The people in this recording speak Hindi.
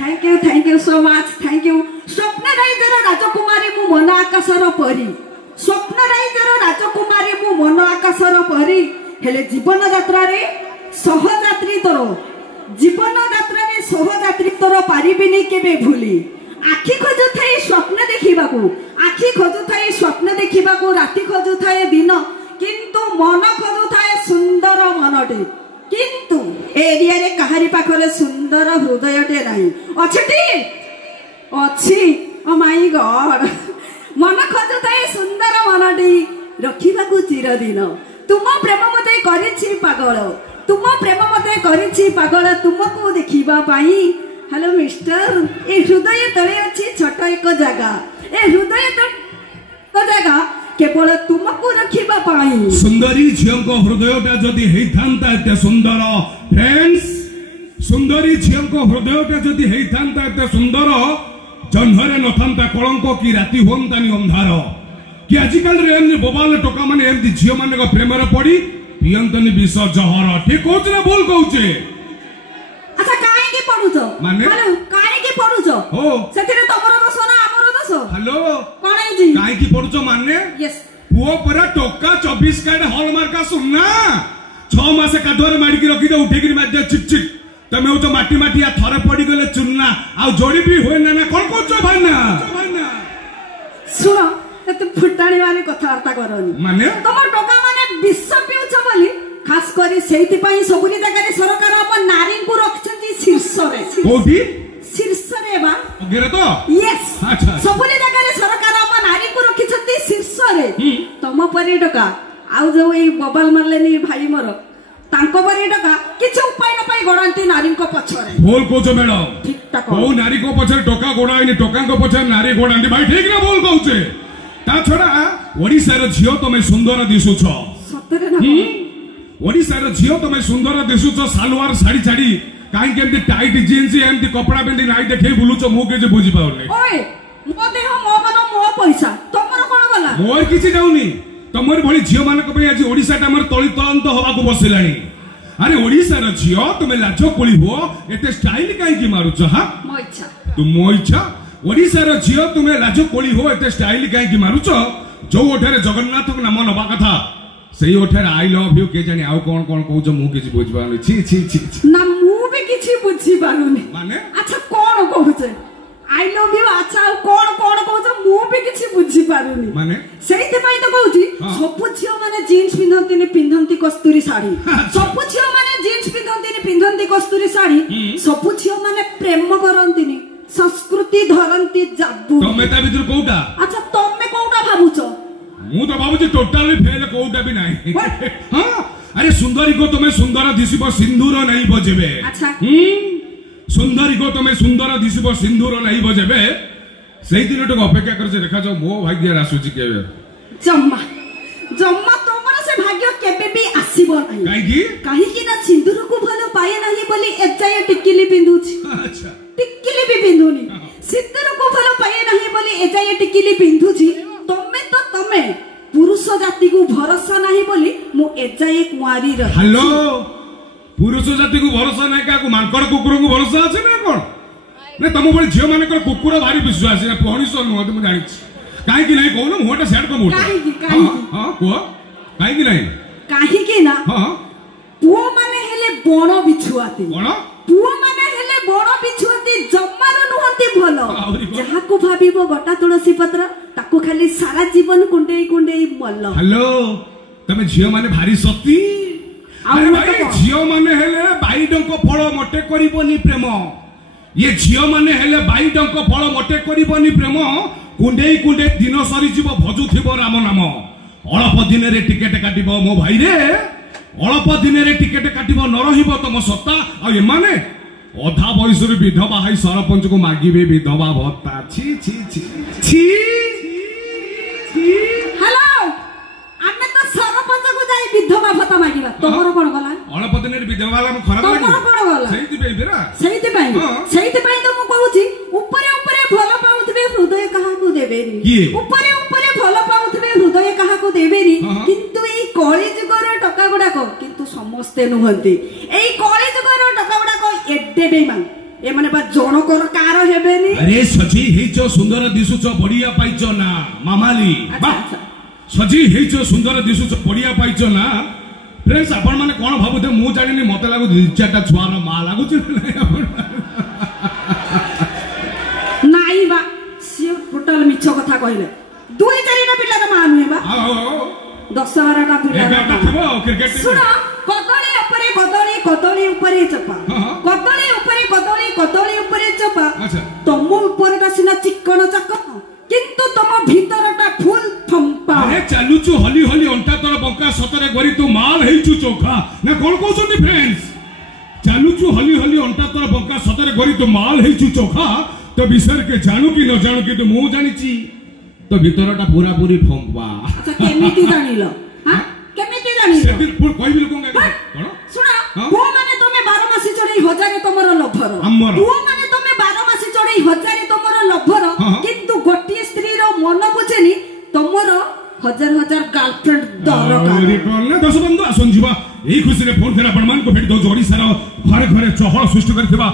Thank you so much thank you स्वप्न राइजर राजकुमारी मु मन आकाशर परी स्वप्न राइजर राजकुमारी मु मन आकाशर परी हेले जीवन यात्रा रे सहयात्री तोर जीवन यात्रा रे सहयात्री तोर पारिबिनी केबे भूली आखि खोजु थाई स्वप्न देखिबाकू आखि खोजु थाई स्वप्न देखिबाकू राति खोजु थाए दिन किंतु मन खोजु थाए सुंदर मनटे किंतु एरिया रे कहारी पाखरे सुंदर हृदयटे नाही अछटी अछि ओ माय गॉड मन खोजु थाए सुंदर मनटे रखिबाकू चिरदिन तुम प्रेम मते करिछि पागल तुम प्रेम मते करिछि पागल तुमको देखिबा पाई हेलो मिस्टर ए हृदय तले अछि छोट एक जगह ए हृदय तो जगह केवल तुमको रखिबा पाई सुंदरी झियंको हृदयटा जदि हेइथांता एते सुंदर फ्रेंड्स सुंदरी झियंको हृदयटा जदि हेइथांता एते सुंदर जन्हरे नथांता कलंक की राति होंतानी अंधार कि आजिकल रे एमनी बोबाल टोका माने एमती झियो माने को प्रेम रे पड़ी पियंतनी विष जहर ठीक कहछ ना बोल कहूचे अच्छा काहे की पडुछो माने हेलो काहे की पडुछो हो सेतिरे तमरो दोष ना हमरो दोष हेलो कोन है जी काहे की पडुछो माने यस पुओ परा टोका 24 काड हॉलमार्क का सुनना 6 मास कादुआर माडी की रखी दे उठे की मार दे चिक चिक तमे हो तो माटी माटी या थरे पड़ी गले चुनना आ जोड़ी भी होय ना ना कोन कहछ भाईना सुनो एते फुटाणी वाली कथावार्ता करनी माने तुम टोका माने विष पिउछ बोली खास करी सेहिति पई सबुनी जगह सरकार अपन नारी को रखछंती शीर्ष रे कोठी शीर्ष रे बा गेरे तो यस अच्छा सबुनी जगह सरकार अपन नारी को रखछंती शीर्ष रे तम परी टोका आउ जो ए बबल मारलेनी भाई मोर तांको परी टोका किछ उपाय न पाई गड़ांती नारी को पछरे बोल कोच मैडम ठीक ता को नारी को पछरे टोका गोडाइनी टोका को पछरे नारी गोडांती भाई ठीक ना बोल कहूचे ता छोड़ा ओडिसा रो झियो तमे सुंदर दिसुछ सतरे ना ओडिसा रो झियो तमे सुंदर दिसुछ सालवार साड़ी छाड़ी काई केमती टाइट जींस एमती कपड़ा पेंदी नाई देखे बुलुछ मु के जे बुझी पाउने ओए मो देह मो मन मो पैसा तमरो कोन गला मोर किछि जाउनी तमर भली झियो मानक पई आज ओडिसा टा हमर तळी तळंत होबा को बसिलानी अरे ओडिसा रो झियो तमे लाजो कोली हो एते स्टाइल काई की मारुछ हा मो इच्छा तू मो इच्छा ओडिसा रो झियो तुमे लाजो कोली हो एते स्टाइल काई की मारुछ जो ओठारे जगन्नाथ को नाम नबा कथा सेही ओठारे आई लव यू के जानी आउ कोन कोन कहूछ मु किछि बुझ पाउनी छी छी छी ना मु भी किछि बुझी पारुनी माने अच्छा कोन कहूछ आई लव यू अच्छा कोन कोन कहूछ मु भी किछि बुझी पारुनी माने सेहिते पई तो कहूची सब छियो माने जीन्स पिंधंती कस्तूरी साड़ी सब छियो माने जीन्स पिंधंती कस्तूरी साड़ी सब छियो माने प्रेम करंतीनी संस्कृति धरंती जादू तमे ता भीतर कोउटा अच्छा तमे कोउटा भाबुछ मु तो भाबुची टोटली फेल कोउटा भी नाही हां अरे सुंदरी को तमे सुंदर दिसिबो सिंदूर नहीं बजेबे अच्छा सुंदरी को तमे सुंदर दिसिबो सिंदूर नहीं बजेबे सेही दिन तो अपेक्षा कर जे देखा जाओ मो भाग्य रासुची केबे जम्मा जम्मा तमर से भाग्य केबे भी आसीबो नाही काहे की ना सिंदूर को भलो पाए नाही बोली एजाय टिकिली पिंदुची अच्छा टिकिली भी पिंदुनी सिंदूर को भलो पाए नाही बोली एजाय टिकिली पिंदुची तमे पुरुष जाति को भरोसा नाही बोली मु एजाय कुआरी रही हेलो पुरुष जाति को भरोसा नाही का को मांकड़ कुकुर को भरोसा আছে না কোন না तम बळी झियो मानकर कुकुर भारी विश्वास है पहणिस न तुम जानि काहे की नाही कोन मोटा सेट को मोटा काहे हां को काहे की नाही काहे की ना हां पुओ माने हेले बण बिछुआती बण पुओ माने हेले बण बिछुआती जम्मार नुहंती भलो जहा को भाबिबो गटा तुलसी पत्र ताको खाली सारा जीवन कुंडेई कुंडेई मल्ल हेलो तमे झियो माने भारी सती अरे भाई झियो माने हेले 22 टंक फळ मटे करिबोनी प्रेम ये झियो माने हेले 22 टंक फळ मटे करिबोनी प्रेम कुंडेई कुंडे दिन सरी जीव भजुथिबो राम नाम अल्प दिन रे टिकेट काटिबो मो भाई रे अल्प दिन रे टिकेट काटिबो न रहिबो तम सत्ता आ ए माने अधा बयस रे विधवा हाई सरपंच को मागिबे विधवा भत्ता छी छी छी छी हेलो आमे तो सरपंच को जाई विधवा भत्ता मागिबा तोहर कोन गला अल्प दिन रे विधवा वाला म खराब लागी तोहर कोन गला सेहिति पई तो मु कहूची ऊपरे ऊपरे भलो पाउथबे हृदय कहा को देबेनी ऊपरे ऊपरे भलो पाउथबे हृदय कहा को देबेनी किंतु एई कଳି जुगर टका गुडा को किंतु समस्ते नुहंती एई कଳି जुगर टका गुडा को एड्डे बेईमान ଏମାନେ ବା ଜଣକର କାର ହେବେନି। अरे सजी ହେଇଛ ସୁନ୍ଦର ଦିଶୁଛ ବଢିଆ ପାଇଛ ନା ମାମାଲି ବା ସଜି ହେଇଛ ସୁନ୍ଦର ଦିଶୁଛ ବଢିଆ ପାଇଛ ନା। फ्रेंड्स आपण माने कोन भाबुते मु जानिनी मते लागु चारटा छुआर मा लागुछ नाई बा सियो टोटल मिछ कथा कहले 2-4टा पिलार मा नुहे बा 10-12टा पिलार थबो क्रिकेट सुनो कदली उपरे कदली कदली उपरे चपा कदली उपरे कदली कदली उपरे चपा तुम उपरटा सिना चिकन चक किंतु तुम भीतरटा फुल फंपा। अरे चालुचु हली हली अंटा तोर बंका सतरे गरी तू माल हेचु चोखा ना कोन कहउछन्ती फ्रेंड्स। चालुचु हली हली अंटा तोर बंका सतरे गरी तू माल हेचु चोखा तो विसर के जानू कि न जानू कि तो मु जानिची तो भीतरटा पूरा पूरी फंपा। अच्छा केमिति जानिलो हां केमिति जानिलो से दिन पुर कहबी लोकन के कोन सुना वो माने तुमे 12 मासी चढ़ई हजारे तमरो लभर वो माने तुमे 12 मासी चढ़ई हजारे तमरो लभर किंतु गोटी स्त्री रो मन बुझेनी तमरो हजार हजार गर्लफ्रेंड दरकार। अरे कोन दस बंधु आसन जीवा एई खुशी रे फोन फेर आपण मान को भेट दो जोड़ी सारा घरे घरे चहल सृष्टि करथिबा।